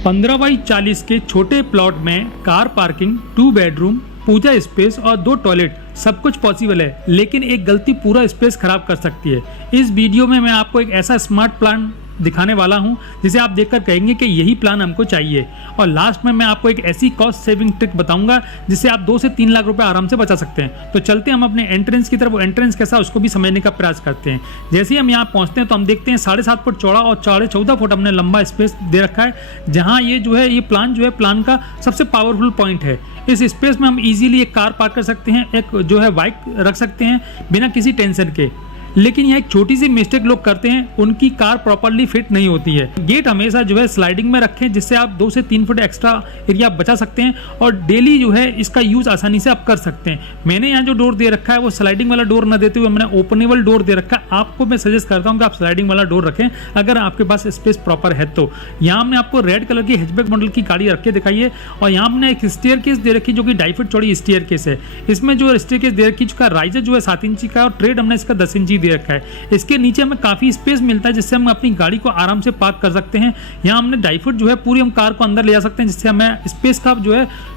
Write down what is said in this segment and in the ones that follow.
15x40 के छोटे plot में कार पार्किंग, 2 बेडरूम, पूजा स्पेस और 2 टॉयलेट सब कुछ पॉसिबल है, लेकिन एक गलती पूरा स्पेस खराब कर सकती है। इस वीडियो में मैं आपको एक ऐसा स्मार्ट प्लान दिखाने वाला हूं जिसे आप देखकर कहेंगे कि यही प्लान हमको चाहिए, और लास्ट में मैं आपको एक ऐसी कॉस्ट सेविंग ट्रिक बताऊंगा जिससे आप 2 से 3 लाख रुपए आराम से बचा सकते हैं। तो चलते हैं हम अपने एंट्रेंस की तरफ। वो एंट्रेंस कैसा उसको भी समझने का प्रयास करते हैं। जैसे ही हम यहाँ पहुंचते हैं तो हम देखते हैं 7.5 फुट चौड़ा और 14.5 फुट हमने लंबा स्पेस दे रखा है, जहाँ ये प्लान का सबसे पावरफुल पॉइंट है। इस स्पेस में हम इजीली एक कार पार्क कर सकते हैं, एक बाइक रख सकते हैं बिना किसी टेंशन के। लेकिन यह एक छोटी सी मिस्टेक लोग करते हैं, उनकी कार प्रॉपर्ली फिट नहीं होती है। गेट हमेशा स्लाइडिंग में रखें, जिससे आप 2 से 3 फुट एक्स्ट्रा एरिया बचा सकते हैं और डेली इसका यूज आसानी से आप कर सकते हैं। मैंने यहाँ जो डोर दे रखा है वो स्लाइडिंग वाला डोर न देते हुए मैंने ओपनेबल डोर दे रखा है। आपको मैं सजेस्ट करता हूँ कि आप स्लाइडिंग वाला डोर रखें अगर आपके पास स्पेस प्रॉपर है तो। यहाँ हमने आपको रेड कलर की हैचबैक मॉडल की गाड़ी रख के दिखाई है, और यहाँ हमने एक स्टेयरकेस दे रखी जो कि 2.5 फुट चौड़ी स्टेयरकेस है। इसमें जो स्टेयरकेस दे रखी जिसका राइजर 7 इंची का और ट्रेड हमने इसका 10 इंची दे रखा है। इसके नीचे हमें काफी स्पेस मिलता है जिससे हम अपनी गाड़ी को आराम से पार्क कर सकते हैं। यहाँ हमने 2.5 फुट पूरी हम कार को अंदर ले जा सकते हैं, जिससे हमें स्पेस का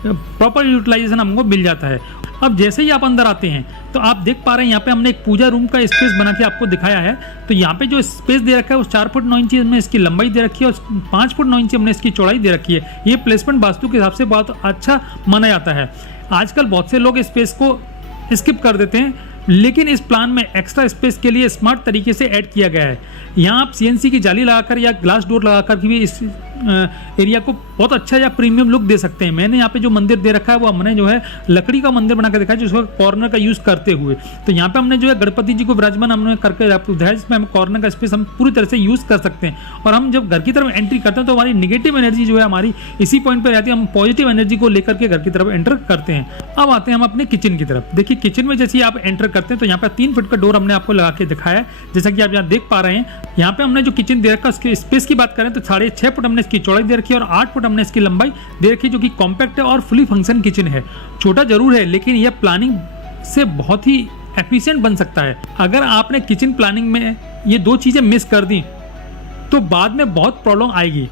प्रॉपर यूटिलाइजेशन हमको मिल जाता है। अब जैसे ही आप अंदर आते हैं तो आप देख पा रहे हैं यहाँ पे हमने एक पूजा रूम का स्पेस बना के आपको दिखाया है। तो यहाँ पे जो स्पेस दे रखा है वो 4 फुट 9 इंची हमने इसकी लंबाई दे रखी है और 5 फुट 9 इंची हमने इसकी चौड़ाई दे रखी है। ये प्लेसमेंट वास्तु के हिसाब से बहुत अच्छा माना जाता है। आजकल बहुत से लोग स्पेस को स्किप कर देते हैं, लेकिन इस प्लान में एक्स्ट्रा स्पेस के लिए स्मार्ट तरीके से ऐड किया गया है। यहाँ आप CNC की जाली लगाकर या ग्लास डोर लगाकर भी इस एरिया को बहुत अच्छा या प्रीमियम लुक दे सकते हैं। मैंने यहाँ पे जो मंदिर दे रखा है वो हमने लकड़ी का मंदिर बनाकर दिखाया, जिसको कॉर्नर का यूज करते हुए। तो यहाँ पे हमने गणपति जी को विराजमान हमने करके दिखाया, जिसमें हम कॉर्नर का स्पेस हम पूरी तरह से यूज कर सकते हैं। और हम जब घर की तरफ एंट्री करते हैं तो हमारी निगेटिव एनर्जी हमारी इसी पॉइंट पर रहती है। हम पॉजिटिव एनर्जी को लेकर के घर की तरफ एंटर करते हैं। अब आते हैं हम अपने किचन की तरफ। देखिए किचन में जैसे आप एंटर करते हैं तो यहाँ पे 3 फुट का डोर हमने आपको लगा के दिखाया है, जैसा कि आप यहाँ देख पा रहे हैं। यहाँ पे हमने जो किचन दे रखा है उसके स्पेस की बात करें तो 6.5 फुट हमने इसकी चौड़ाई दे रखी है और 8 फुट हमने इसकी लंबाई दे रखी है, जो कि कॉम्पैक्ट है और फुली फंक्शन किचन है। छोटा जरूर है, लेकिन यह प्लानिंग से बहुत ही एफिशिएंट बन सकता है। अगर आपने किचन प्लानिंग में ये 2 चीजें मिस कर दी तो बाद में बहुत प्रॉब्लम आएगी।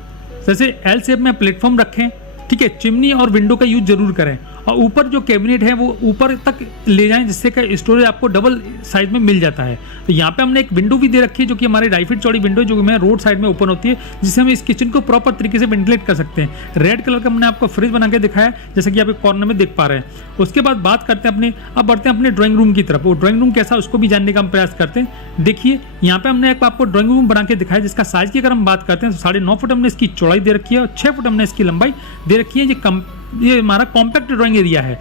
जैसे L शेप में प्लेटफॉर्म रखें, ठीक है, चिमनी और विंडो का यूज जरूर करें, और ऊपर जो कैबिनेट है वो ऊपर तक ले जाएं, जिससे कि स्टोरेज आपको डबल साइज में मिल जाता है। तो यहाँ पे हमने एक विंडो भी दे रखी है जो कि हमारे 2.5 फुट चौड़ी विंडो जो कि रोड साइड में ओपन होती है, जिससे हम इस किचन को प्रॉपर तरीके से वेंटिलेट कर सकते हैं। रेड कलर का हमने आपको फ्रिज बना के दिखाया, जैसा कि आप एक कॉर्नर में देख पा रहे हैं। उसके बाद बात करते हैं अब बढ़ते हैं अपने ड्राइंग रूम की तरफ। वो ड्राइंग रूम कैसा उसको भी जानने का हम प्रयास करते हैं। देखिए यहाँ पे हमने आपको ड्राइंग रूम बना के दिखाया, जिसका साइज की अगर हम बात करते हैं तो 9.5 फुट हमने इसकी चौड़ाई दे रखी है और 6 फुट हमने इसकी लंबाई दे रखी है। ये हमारा कॉम्पैक्ट ड्राइंग एरिया है।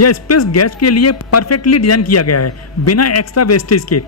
यह स्पेस गेस्ट के लिए परफेक्टली डिजाइन किया गया है बिना एक्स्ट्रा वेस्टेज के,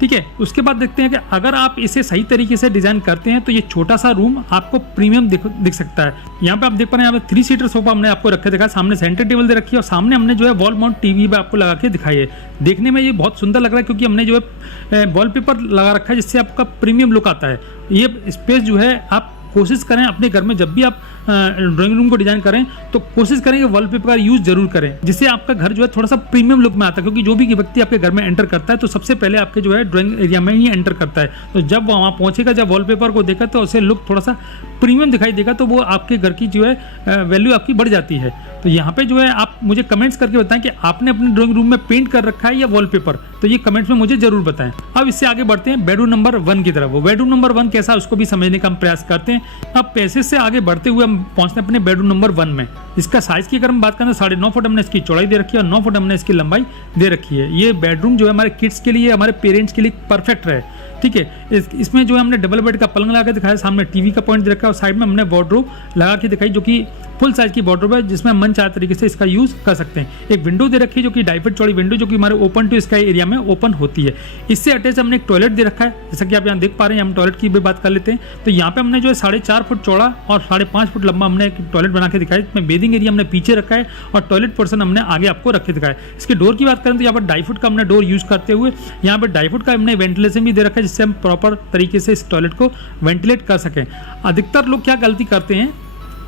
ठीक है। उसके बाद देखते हैं कि अगर आप इसे सही तरीके से डिजाइन करते हैं तो ये छोटा सा रूम आपको प्रीमियम दिख सकता है। यहाँ पे आप देख पा रहे हैं, यहाँ पे 3 सीटर सोफा हमने आपको रखे दिखा, सामने सेंटर टेबल दे रखी है और सामने हमने वॉल माउंट टीवी पे आपको लगा के दिखाई है। देखने में ये बहुत सुंदर लग रहा है क्योंकि हमने वॉलपेपर लगा रखा है, जिससे आपका प्रीमियम लुक आता है। ये स्पेस आप कोशिश करें अपने घर में जब भी आप ड्राइंग रूम को डिजाइन करें तो कोशिश करें कि वॉलपेपर का यूज जरूर करें, जिससे आपका घर थोड़ा सा प्रीमियम लुक में आता है। क्योंकि जो भी व्यक्ति आपके घर में एंटर करता है तो सबसे पहले आपके ड्राइंग एरिया में ही एंटर करता है। तो जब वहाँ पहुंचेगा, जब वॉलपेपर को देखा तो उसे लुक थोड़ा सा प्रीमियम दिखाई देगा, तो वो आपके घर की वैल्यू आपकी बढ़ जाती है। तो यहाँ पे आप मुझे कमेंट्स करके बताएं कि आपने अपने ड्राइंग रूम में पेंट कर रखा है या वॉलपेपर, तो ये कमेंट्स में मुझे जरूर बताएं। अब इससे आगे बढ़ते हैं बेडरूम नंबर 1 की तरफ। वो बेडरूम नंबर 1 कैसा उसको भी समझने का हम प्रयास करते हैं। अब पैसेज से आगे बढ़ते हुए हम पहुंचते हैं अपने बेडरूम नंबर 1 में। इसका साइज की अगर हम बात करें तो 9.5 फुट हमने इसकी चौड़ाई दे रखी है और 9 फुट हमने इसकी लंबाई दे रखी है। ये बेडरूम हमारे किड्स के लिए, हमारे पेरेंट्स के लिए परफेक्ट रहे, ठीक है। इसमें हमने डबल बेड का पलंग लगा के दिखाया, सामने टीवी का पॉइंट दे रखा है और साइड में हमने वार्डरोब लगा के दिखाई, जो कि फुल साइज की वार्डरोब है, जिसमें मन चाहे तरीके से इसका यूज कर सकते हैं। एक विंडो दे रखी है जो कि 2.5 फुट चौड़ी विंडो, जो कि हमारे ओपन टू स्काई एरिया में ओपन होती है। इससे अटैच हमने एक टॉयलेट दे रखा है, जैसा कि आप यहाँ देख पा रहे हैं। हम टॉयलेट की भी बात कर लेते हैं। तो यहाँ पे हमने 4.5 फुट चौड़ा और 5.5 फुट लंबा हमने एक टॉयलेट बना के दिखाया, इसमें बेदिंग एरिया हमने पीछे रखा है और टॉयलेट पोर्शन हमने आगे आपको रखे दिखाया। इसके डोर की बात करें तो यहाँ पर 2.5 फुट का हमने डोर यूज करते हुए यहाँ पर 2.5 फुट का हमने वेंटिलेशन भी दे रखा है, जिससे हम प्रॉपर तरीके से इस टॉयलेट को वेंटिलेट कर सकें। अधिकतर लोग क्या गलती करते हैं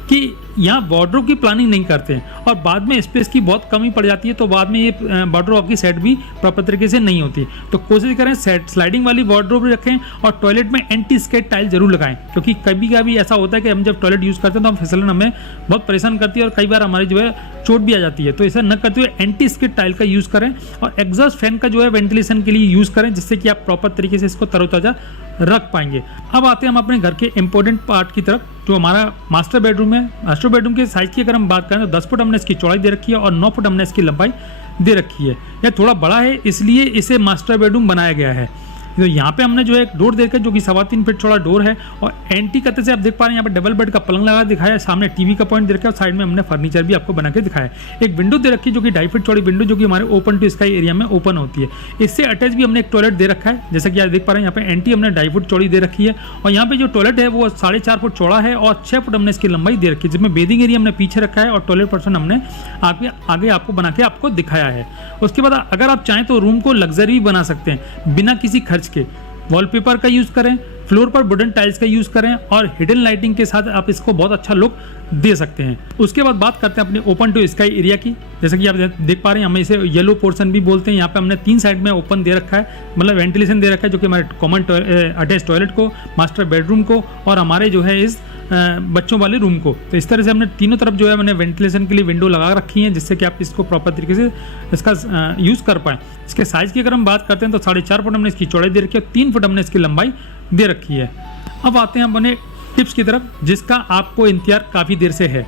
कि यहाँ वार्डरोब की प्लानिंग नहीं करते हैं और बाद में स्पेस की बहुत कमी पड़ जाती है, तो बाद में ये वार्डरोब की सेट भी प्रॉपर तरीके से नहीं होती। तो कोशिश करें सेट स्लाइडिंग वाली वार्डरोब रखें और टॉयलेट में एंटी स्केट टाइल जरूर लगाएं, क्योंकि कभी कभी ऐसा होता है कि हम जब टॉयलेट यूज़ करते हैं तो हम फिसलन हमें बहुत परेशान करती है और कई बार हमारी जो है चोट भी आ जाती है। तो ऐसा न करते हुए एंटी स्केट टाइल का यूज़ करें और एग्जॉस्ट फैन का जो है वेंटिलेशन के लिए यूज़ करें, जिससे कि आप प्रॉपर तरीके से इसको तरोताज़ा रख पाएंगे। अब आते हैं हम अपने घर के इंपॉर्टेंट पार्ट की तरफ, जो हमारा मास्टर बेडरूम है। मास्टर बेडरूम के साइज की अगर हम बात करें तो 10 फुट हमने इसकी चौड़ाई दे रखी है और 9 फुट हमने इसकी लंबाई दे रखी है। यह थोड़ा बड़ा है, इसलिए इसे मास्टर बेडरूम बनाया गया है। तो यहाँ पे हमने जो है एक डोर दे रखा है जो कि 3.25 फीट चौड़ा डोर है और एंटी कत्ते से आप देख पा रहे हैं यहाँ पे डबल बेड का पलंग लगा दिखाया है, सामने टीवी का पॉइंट दे रखा है और साइड में हमने फर्नीचर भी आपको बना के दिखाया है। एक विंडो दे रखी है जो कि 2.5 फीट चौड़ी विंडो, जो कि हमारे ओपन टू स्काई एरिया में ओपन होती है। इससे अटैच भी हमने एक टॉयलेट दे रखा है, जैसा कि आप देख पा रहे हैं यहाँ पे एंटी हमने 2.5 फुट चौड़ी दे रखी है और यहाँ पे जो टॉयलेट है वो 4.5 फुट चौड़ा है और 6 फुट हमने इसकी लंबाई दे रखी है, जिसमें बेडिंग एरिया हमने पीछे रखा है और टॉयलेट पर्सन हमने आगे आपको बना के आपको दिखाया है। उसके बाद अगर आप चाहें तो रूम को लग्जरी बना सकते हैं बिना किसी खर्च के। वॉलपेपर का यूज़ करें, फ्लोर पर वुडन टाइल्स का यूज़ करें और हिडन लाइटिंग के साथ आप इसको बहुत अच्छा लुक दे सकते हैं। उसके बाद बात करते हैं अपने ओपन टू स्काई एरिया की। जैसा कि आप देख पा रहे हैं, हमें इसे येलो पोर्शन भी बोलते हैं। यहाँ पे हमने 3 साइड में ओपन दे रखा है, मतलब वेंटिलेशन दे रखा है, जो कि हमारे कॉमन अटैच टॉयलेट को, मास्टर बेडरूम को और हमारे जो है इस बच्चों वाले रूम को। तो इस तरह से हमने तीनों तरफ जो है मैंने वेंटिलेशन के लिए विंडो लगा रखी है, जिससे कि आप इसको प्रॉपर तरीके से इसका यूज़ कर पाएँ। इसके साइज़ की अगर हम बात करते हैं तो 4.5 फुट हमने इसकी चौड़ाई दे रखी है और 3 फुट हमने इसकी लंबाई दे रखी है। अब आते हैं अपने टिप्स की तरफ, जिसका आपको इंतजार काफ़ी देर से है।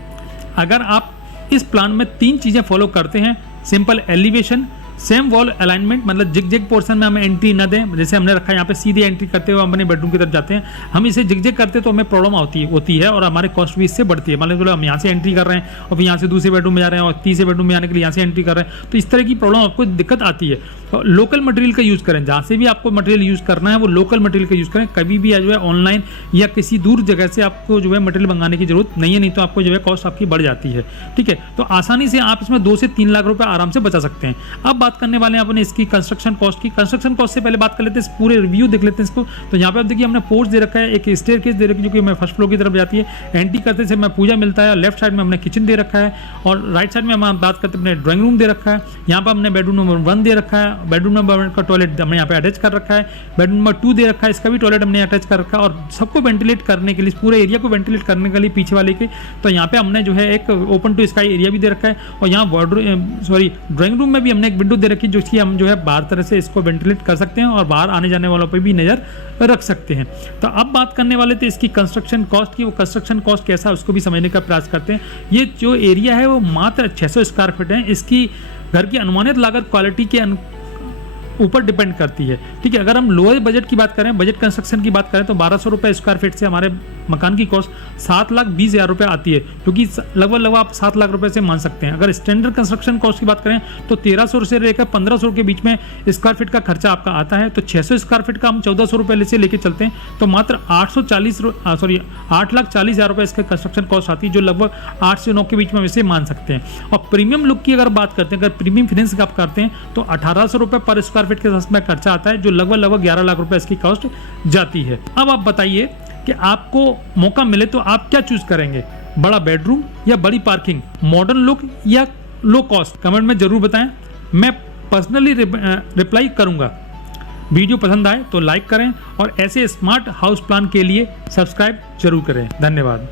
अगर आप इस प्लान में 3 चीज़ें फॉलो करते हैं, simple elevation, same wall alignment, मतलब जिग पोर्शन में हमें एंट्री न दें, जैसे हमने रखा है यहाँ पे सीधे एंट्री करते हुए हम अपने बेडरूम की तरफ जाते हैं, हम इसे जिग करते तो हमें प्रॉब्लम होती है और हमारे कॉस्ट भी इससे बढ़ती है। मतलब हम यहाँ से एंट्री कर रहे हैं और फिर यहाँ से दूसरे बेडरूम में जा रहे हैं और तीसरे बेडरूम में आने के लिए यहाँ से एंट्री कर रहे हैं, तो इस तरह की प्रॉब्लम आपको दिक्कत आती है। तो लोकल मटेरियल का यूज़ करें, जहाँ से भी आपको मटेरियल यूज़ करना है वो लोकल मटेरियल का यूज़ करें। कभी भी जो है ऑनलाइन या किसी दूर जगह से आपको जो है मटेरियल मंगाने की जरूरत नहीं है, नहीं तो आपको जो है कॉस्ट आपकी बढ़ जाती है। ठीक है, तो आसानी से आप इसमें 2 से 3 लाख रुपए आराम से बचा सकते हैं। अब बात करने वाले हैं अपने इसकी कंस्ट्रक्शन कॉस्ट की। कंस्ट्रक्शन कॉस्ट से पहले बात कर लेते हैं, पूरे रिव्यू देख लेते हैं इसको। तो यहाँ पे आप देखिए हमने पोर्च दे रखा है, एक स्टेयरकेस दे रखी है जो कि हमें फर्स्ट फ्लोर की तरफ जाती है। एंट्री करते से हमें पूजा मिलता है। लेफ्ट साइड में हमने किचन दे रखा है और राइट साइड में हम बात करते हैं अपने ड्राइंग रूम दे रखा है। यहाँ पर हमने बेडरूम नंबर 1 दे रखा है, बेडरूम नंबर 1 का टॉयलेट हमने यहाँ पे अटैच कर रखा है। बेडरूम नंबर 2 दे रखा है, इसका भी टॉयलेट हमने अटैच कर रखा है और सबको वेंटिलेट करने के लिए, पूरे एरिया को वेंटिलेट करने के लिए पीछे वाले के, तो यहाँ पे हमने जो है एक ओपन टू स्काई एरिया भी दे रखा है और यहाँ ड्राइंग रूम में भी हमने एक विंडो दे रखी है, जो कि हम जो है बाहर तरह से इसको वेंटिलेट कर सकते हैं और बाहर आने जाने वालों पर भी नज़र रख सकते हैं। तो अब बात करने वाले थे इसकी कंस्ट्रक्शन कॉस्ट की। वो कंस्ट्रक्शन कॉस्ट कैसा है उसको भी समझने का प्रयास करते हैं। ये जो एरिया है वो मात्र 600 स्क्वायर फीट है। इसकी घर की अनुमानित लागत क्वालिटी के ऊपर डिपेंड करती है। ठीक है, अगर हम लोअर बजट की बात करें, बजट कंस्ट्रक्शन की बात करें, तो 1200 रुपये स्क्वायर फीट से हमारे मकान की कॉस्ट 7,20,000 रुपये आती है, क्योंकि लगभग आप 7 लाख रुपये से मान सकते हैं। अगर स्टैंडर्ड कंस्ट्रक्शन कॉस्ट की बात करें तो 1300 से लेकर 1500 के बीच में स्क्वायर फीट का खर्चा आपका आता है। तो 600 स्क्वायर फीट का हम 1400 रुपये से लेके चलते हैं तो मात्र 8,40,000 रुपये इसके कंस्ट्रक्शन कॉस्ट आती है, जो लगभग 8 से 9 के बीच में वैसे मान सकते हैं। और प्रीमियम लुक की अगर बात करते हैं, अगर प्रीमियम फिनिश का आप करते हैं तो 1800 रुपये पर स्क्वायर फीट के साथ में खर्चा आता है, जो लगभग 11 लाख रुपए इसकी कॉस्ट जाती है। अब आप बताइए कि आपको मौका मिले तो आप क्या चूज करेंगे, बड़ा बेडरूम या बड़ी पार्किंग, मॉडर्न लुक या लो कॉस्ट? कमेंट में जरूर बताएं, मैं पर्सनली रिप्लाई करूंगा। वीडियो पसंद आए तो लाइक करें और ऐसे स्मार्ट हाउस प्लान के लिए सब्सक्राइब जरूर करें। धन्यवाद।